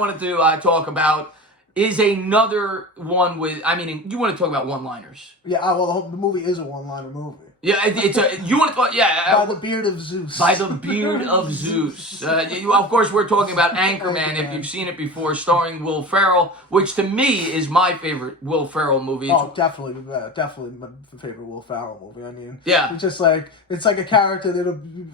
wanted to talk about is another one with, I mean, you want to talk about one-liners. Yeah, well, the movie is a one-liner movie. Yeah, you want to talk, yeah. By the beard of Zeus. By the beard of Zeus. Of course, we're talking about Anchorman, if you've seen it before, starring Will Ferrell, which to me is my favorite Will Ferrell movie. Oh, definitely my favorite Will Ferrell movie. I mean, yeah, it's just like, it's like a character that,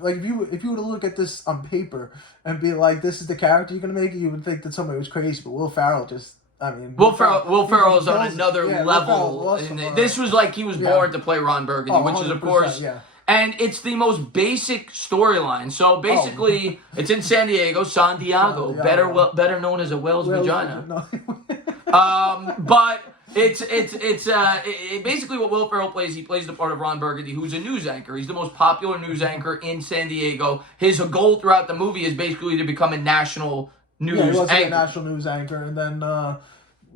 like, if you were to look at this on paper and be like, this is the character you're gonna make, you would think that somebody was crazy, but Will Ferrell just, I mean, Will Ferrell is on another level. This was like he was born to play Ron Burgundy, which is, of course, and it's the most basic storyline. So basically, it's in San Diego, better known as a whale's vagina. But it's basically what Will Ferrell plays. He plays the part of Ron Burgundy, who's a news anchor. He's the most popular news anchor in San Diego. His goal throughout the movie is basically to become a national news anchor. He was a national news anchor, and then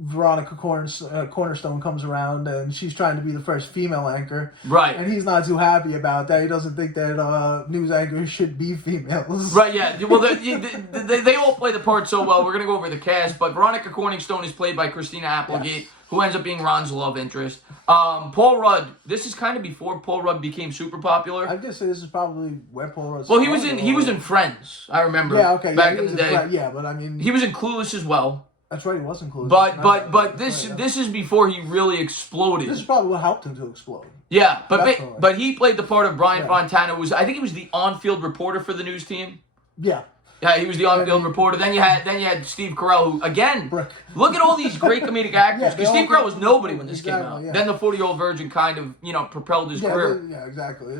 Veronica Cornerstone comes around, and she's trying to be the first female anchor. Right. And he's not too happy about that. He doesn't think that news anchors should be females. Right, yeah. Well, they all play the part so well. We're going to go over the cast, but Veronica Cornerstone is played by Christina Applegate, who ends up being Ron's love interest. Paul Rudd, this is kind of before Paul Rudd became super popular. I guess this is probably where Paul Rudd. Well, he was in Friends, I remember. Yeah, okay. Back in the day. Yeah, but I mean, he was in Clueless as well. That's right, he was in Clueless. But this is before he really exploded. This is probably what helped him to explode. Yeah, but he played the part of Brian Fontana. I think he was the on-field reporter for the news team. Yeah. Yeah, he was the on-field reporter. Then you had Steve Carrell, who, again, look at all these great comedic actors. Because Steve Carell was nobody when this came out. Yeah. Then the 40-Year-Old Virgin kind of, propelled his career. Yeah, exactly.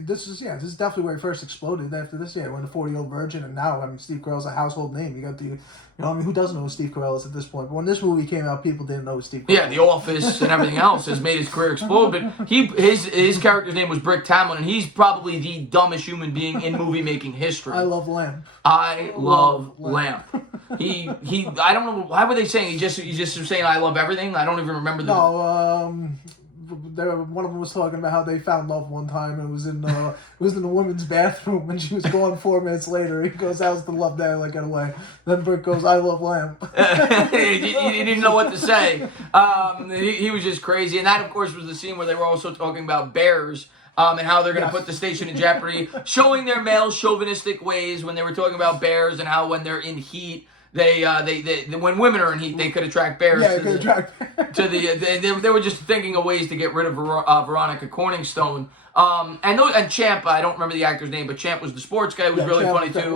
This is definitely where he first exploded. After this, when the 40-Year-Old Virgin, and now, I mean, Steve Carell's a household name. You got who doesn't know who Steve Carell is at this point? But when this movie came out, people didn't know who Steve Carell was. Yeah, The Office and everything else has made his career explode. But his character's name was Brick Tamlin, and he's probably the dumbest human being in movie-making history. I love Lamp. I love Lamp. He I don't know, why were they saying he's just saying I love everything? I don't even remember the one of them was talking about how they found love one time, and it was in the women's bathroom, and she was gone 4 minutes later. He goes, "How's the love that I like it away?" Then Brick goes, "I love Lamp." he didn't know what to say. He was just crazy, and that of course was the scene where they were also talking about bears. And how they're going to put the station in jeopardy, showing their male chauvinistic ways when they were talking about bears and how when they're in heat, they when women are in heat, they could attract bears. Yeah, they could attract. They were just thinking of ways to get rid of Veronica Cornerstone. And Champ, I don't remember the actor's name, but Champ was the sports guy. Who was really funny too.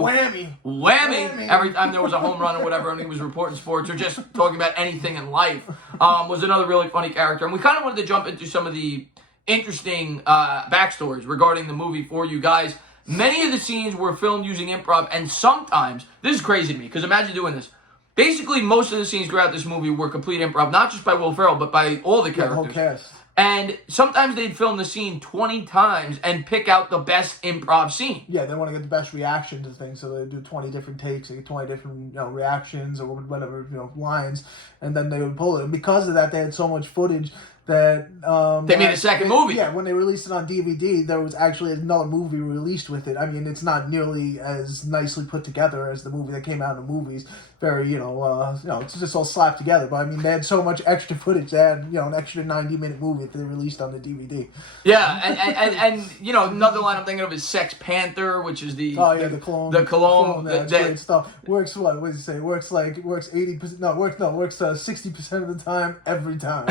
Whammy! Every time there was a home run or whatever, and he was reporting sports or just talking about anything in life, was another really funny character. And we kind of wanted to jump into some of the interesting backstories regarding the movie for you guys. Many of the scenes were filmed using improv, and sometimes, this is crazy to me, because imagine doing this. Basically, most of the scenes throughout this movie were complete improv, not just by Will Ferrell, but by all the characters. The whole cast. And sometimes they'd film the scene 20 times and pick out the best improv scene. Yeah, they want to get the best reaction to things, so they do 20 different takes, they get 20 different reactions or whatever lines, and then they would pull it. And because of that, they had so much footage that they made a second movie. Yeah, when they released it on DVD, there was actually another movie released with it. I mean, it's not nearly as nicely put together as the movie that came out in the movies. Very, it's just all slapped together. But I mean, they had so much extra footage. They had, an extra 90-minute movie that they released on the DVD. Yeah, and another line I'm thinking of is Sex Panther, which is the cologne. The cologne. That's great stuff. Works what? What does it say? Works 80%. No, works 60% of the time every time.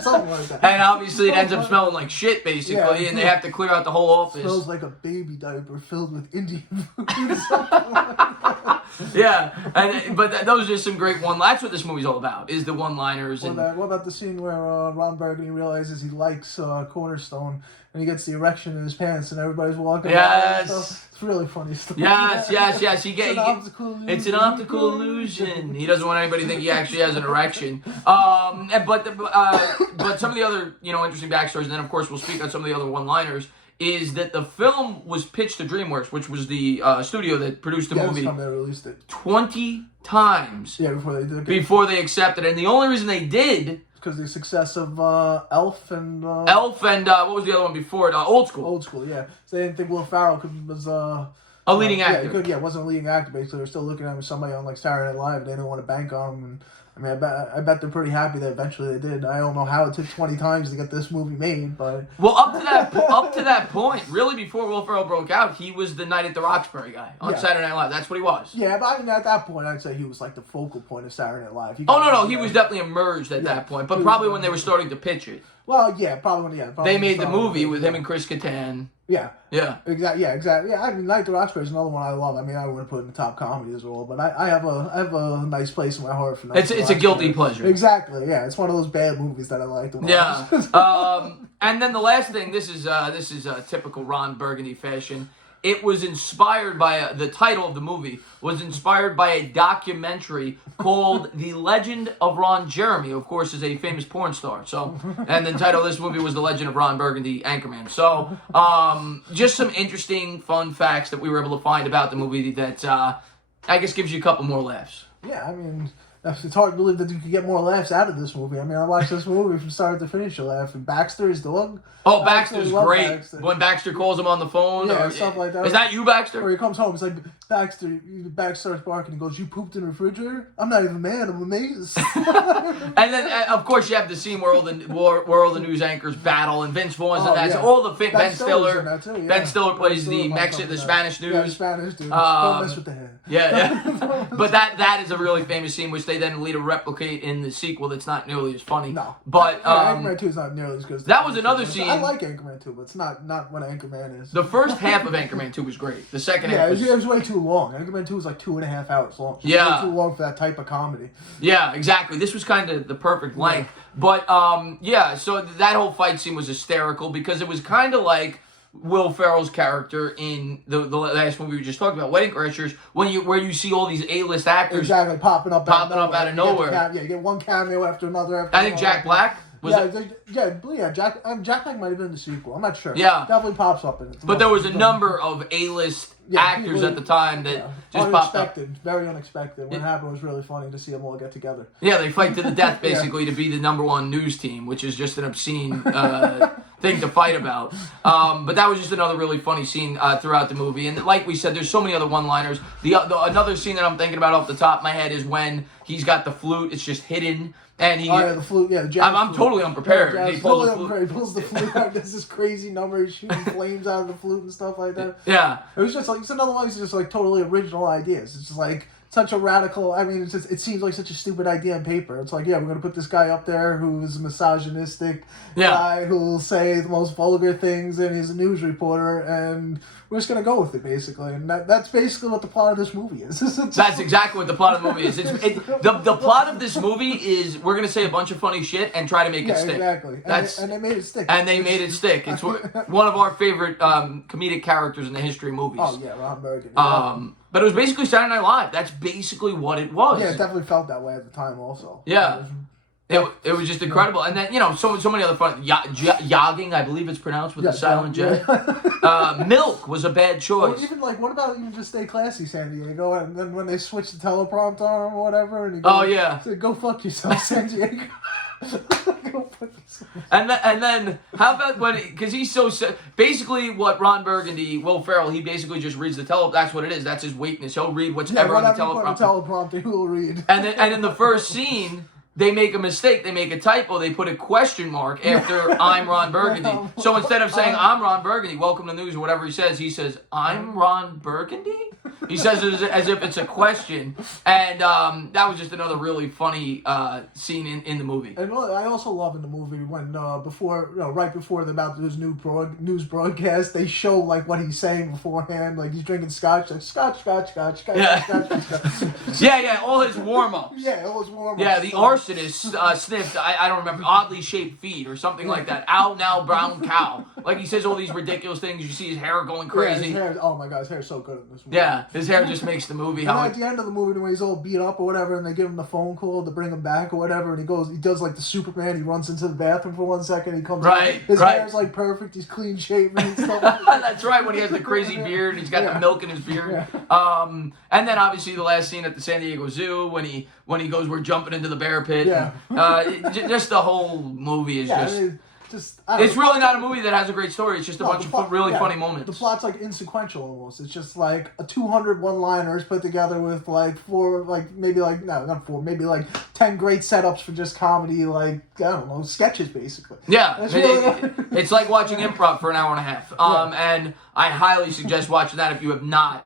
Something like that. And obviously it ends up smelling like shit, basically, and they have to clear out the whole office. It smells like a baby diaper filled with Indian food. Yeah, but those are some great one. That's what this movie's all about, is the one-liners. What about the scene where Ron Burgundy realizes he likes Cornerstone, and he gets the erection in his pants, and everybody's walking around. It's really funny stuff. Yes. It's an optical illusion. He doesn't want anybody to think he actually has an erection. But some of the other interesting backstories, and then of course we'll speak on some of the other one-liners, is that the film was pitched to DreamWorks, which was the studio that produced the movie. They released it 20 times. Yeah, before they did it. Before they accepted it, and the only reason they did. Because the success of Elf and what was the other one before it? Old School. Old School, yeah. So they didn't think Will Ferrell A leading actor. It wasn't a leading actor. Basically, they're still looking at him as somebody on like Saturday Night Live. They didn't want to bank on him. And I mean, I bet they're pretty happy that eventually they did. I don't know how it took 20 times to get this movie made, but well, up to that point, really, before Will Ferrell broke out, he was the Night at the Roxbury guy on Saturday Night Live. That's what he was. Yeah, but I mean, at that point, I'd say he was like the focal point of Saturday Night Live. He was definitely emerged at that point, but probably when they were starting to pitch it. Well, yeah, probably when they made the movie with him and Chris Kattan. Yeah. Yeah. Exactly. Yeah, exactly. Yeah, I mean, Night at the Roxbury is another one I love. I mean, I wouldn't put it in the top comedy as well, but I have a nice place in my heart for Night at the Roxbury. It's a guilty pleasure. Exactly. Yeah, it's one of those bad movies that I like to watch. Yeah. And then the last thing, this is a typical Ron Burgundy fashion. It was inspired by the title of the movie was inspired by a documentary called "The Legend of Ron Jeremy." Of course, is a famous porn star. So, and the title of this movie was "The Legend of Ron Burgundy, Anchorman." So, just some interesting, fun facts that we were able to find about the movie that I guess gives you a couple more laughs. Yeah, I mean, it's hard to believe that you could get more laughs out of this movie. I mean, I watched this movie from start to finish. You laugh. And Baxter, his dog. Oh, Baxter's great. Baxter. When Baxter calls him on the phone. Yeah, stuff like that. Is that you, Baxter? Or he comes home, it's like, Baxter starts barking. He goes, "You pooped in the refrigerator? I'm not even mad. I'm amazed." And then, of course, you have the scene where all the news anchors battle, and Vince Vaughn's in that. Yeah. So all the Ben Stiller. In that too, yeah. Ben Stiller plays the Spanish news. Yeah, the Spanish dude. Don't mess with the head. Yeah. But that is a really famous scene, which they then later replicate in the sequel. That's not nearly as funny. No. But Anchorman 2 is not nearly as good as that was another scene. I like Anchorman 2, but it's not what Anchorman is. The first half of Anchorman 2 was great. The second half it was way too long. Anchorman 2 was like 2.5 hours long. So yeah. Way too long for that type of comedy. Yeah, exactly. This was kind of the perfect length. But, so that whole fight scene was hysterical because it was kind of like Will Ferrell's character in the last movie we just talked about, Wedding Crashers, where you see all these A-list actors exactly popping up out of nowhere. You get one cameo after another. I think Jack Black. Jack Black might have been in the sequel. I'm not sure. Yeah, definitely pops up in it. But there was a number of A-list actors at the time that just popped up. Very unexpected. What happened was really funny to see them all get together. Yeah, they fight to the death basically to be the #1 news team, which is just an obscene thing to fight about. But that was just another really funny scene throughout the movie. And like we said, there's so many other one-liners. Another scene that I'm thinking about off the top of my head is when he's got the flute. It's just hidden. And the flute, the I'm totally unprepared. He pulls the flute out. There's this crazy number. He's shooting flames out of the flute and stuff like that. Yeah. It was just like, it's another one of these just like totally original ideas. It's just like such a radical, I mean, it seems like such a stupid idea on paper. It's like, we're going to put this guy up there who's a misogynistic guy who'll say the most vulgar things, and he's a news reporter, and we're just going to go with it, basically. And that's basically what the plot of this movie is. That's exactly what the plot of the movie is. The plot of this movie is we're going to say a bunch of funny shit and try to make it stick. Exactly. And they made it stick. And they made it stick. It's one of our favorite comedic characters in the history of movies. Oh, yeah, Ron Burgundy. But it was basically Saturday Night Live. That's basically what it was. Yeah, it definitely felt that way at the time also. Yeah. It was just incredible. And then, so many other fun... Yogging, I believe it's pronounced with the silent J. Milk was a bad choice. Or even, what about even just Stay Classy, San Diego? And then when they switch the teleprompter on him or whatever, and he goes, said, "Go fuck yourself, San Diego." And then how about because he's so basically what Ron Burgundy, Will Ferrell, he basically just reads the that's what it is. That's his weakness. He'll read whatever on the teleprompter. He will read. And in the first scene, they make a mistake. They make a typo. They put a question mark after "I'm Ron Burgundy." So instead of saying "I'm Ron Burgundy, welcome to the news" or whatever he says "I'm Ron Burgundy." He says it as if it's a question, and that was just another really funny scene in the movie. And I also love in the movie when right before they're about to do his news broadcast, they show what he's saying beforehand, like he's drinking scotch, like scotch. Yeah, all his warm ups. Yeah, all his warm ups. Yeah, the arsonist sniffed, I don't remember, oddly shaped feet or something like that. Ow, now, brown cow. Like he says all these ridiculous things. You see his hair going crazy. Yeah, oh my God, his hair's so good in this movie. Yeah, his hair just makes the movie. And at the end of the movie, when he's all beat up or whatever, and they give him the phone call to bring him back or whatever, and he does like the Superman. He runs into the bathroom for 1 second. He comes out. His hair's perfect. He's clean shaven and stuff. That's right. When he has the crazy beard, he's got the milk in his beard. Yeah. And then obviously the last scene at the San Diego Zoo when he goes, we're jumping into the bear pit. Yeah. Just the whole movie is just. I mean, just... It's really not a movie that has a great story. It's just a bunch of really funny moments. The plot's like insequential almost. It's just like a 200 one-liners put together with like maybe 10 great setups for just comedy, like, I don't know, sketches basically. Yeah, it's like watching improv for an hour and a half. And I highly suggest watching that if you have not.